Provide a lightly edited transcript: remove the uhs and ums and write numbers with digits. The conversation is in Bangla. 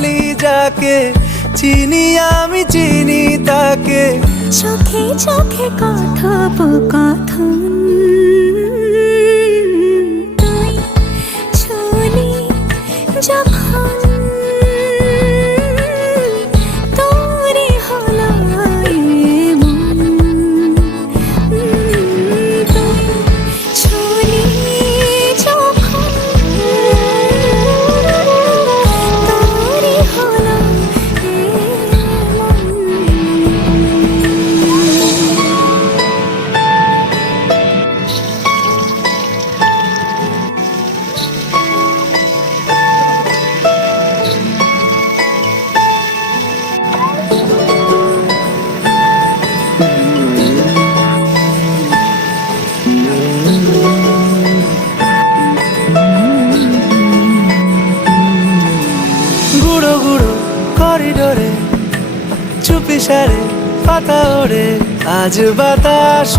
বলি যাকে, চিনি আমি চিনি তাকে। চোখে চোখে কথোপকথন, তুই ছুলি যখন তোরে হলো এমন। তুই ছুলি যখন তোরে হলো গুঁড়ো গুঁড়ো করিডোরে চুপি সারে পাতা ওড়ে, আজ বাতাস